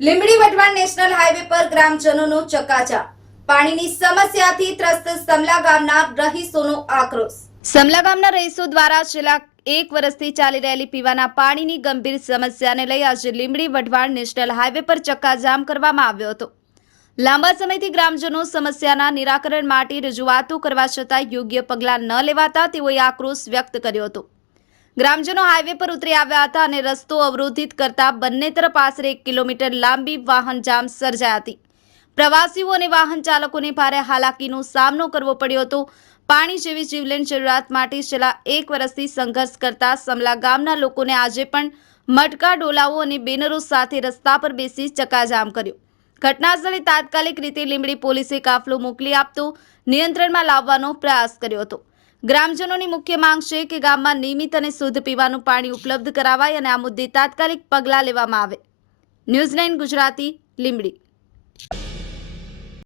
Limbdi Wadhwan national highway પર ગ્રામજનોનો ચકાચા. પાણીની સમસ્યાથી ત્રસ્ત સમલા ગામના રહીશોનો આક્રોશ. સમલા ગામના રહીશો દ્વારા છેલ્લા એક વર્ષથી ચાલી રહેલી પીવાના પાણીની ગંભીર સમસ્યાને લઈ આજે લીંબડી વઢવાણ નેશનલ હાઈવે પર ચક્કાજામ કરવામાં આવ્યો હતો. લાંબા સમયથી ગ્રામજનો સમસ્યાના નિરાકરણ માટે રજૂઆતો કરવા છતાં યોગ્ય પગલાં ન લેવાતા તેઓએ આક્રોશ વ્યક્ત કર્યો હતો. ગ્રામજનો હાઈવે પર ઉતરી આવ્યા હતા અને રસ્તો અવરોધિત કરતા બંને તરફ આશરે એક કિલોમીટર લાંબી વાહન જામ સર્જાઈ હતી. પ્રવાસીઓ અને વાહન ચાલકોને ભારે હાલાકીનો સામનો કરવો પડ્યો હતો. પાણી જેવી જીવલેણ જરૂરિયાત માટે છેલ્લા એક વર્ષથી સંઘર્ષ કરતા સમલા ગામના લોકોને આજે પણ મટકા, ડોલાઓ અને બેનરો સાથે રસ્તા પર બેસી ચકાજામ કર્યો. ઘટનાસ્થળે તાત્કાલિક રીતે લીંબડી પોલીસે કાફલો મોકલી આપતો નિયંત્રણમાં લાવવાનો પ્રયાસ કર્યો હતો. ગ્રામજનોની મુખ્ય માંગ છે કે ગામમાં નિયમિત અને શુદ્ધ પીવાનું પાણી ઉપલબ્ધ કરાવાય અને આ મુદ્દે તાત્કાલિક પગલાં લેવામાં આવે. ન્યૂઝ ગુજરાતી, લીંબડી.